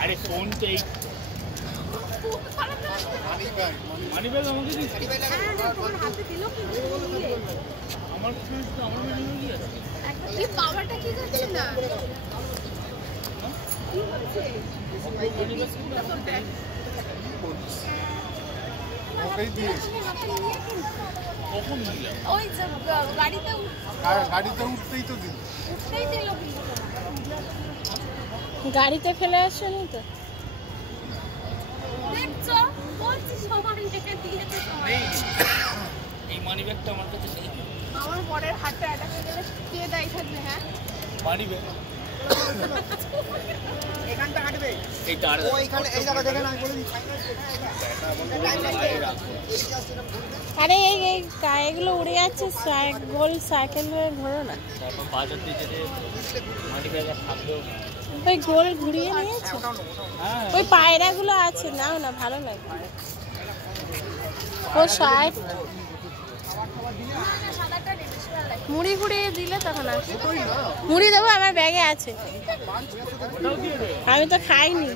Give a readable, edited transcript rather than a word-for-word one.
আরে ফোন তো এই মানি ব্যাগ আমাকে দিয়েছে আমার কি পাওয়ারটা কি করছে না কি হচ্ছে ওকেই দিয়েছে কখন দিলে ওই গাড়িতে উঠতেই তো দিল গাড়িতে ফেলে আসেনি তো দেখছো বলছি সবাই রেখে দিয়েছে এই মানি ব্যাগটা আমার কাছে নেই আমার বড়ের হাতটা অ্যাটাক হয়ে গেলে কে দায়ী থাকবে হ্যাঁ মানি ব্যাগ এখানটা কাটবে এই তার ও এখানে এই জায়গা দেখেন আমি বলে দিচ্ছি আরে এই এগুলো উড়ে যাচ্ছে গোল সাইকেল হয়ে ঘোরো না তারপর বাজার দিয়ে যেতে মানি ব্যাগ আর থাকবেও না ওই গোল ঘুরিয়ে নিয়েছে ওই পায়রাগুলো আছে নাও না ভালো লাগে ও শার্ট মুড়ি ঘুরিয়ে দিলে তখন আসে মুড়ি দেবো আমার ব্যাগে আছে আমি তো খাইনি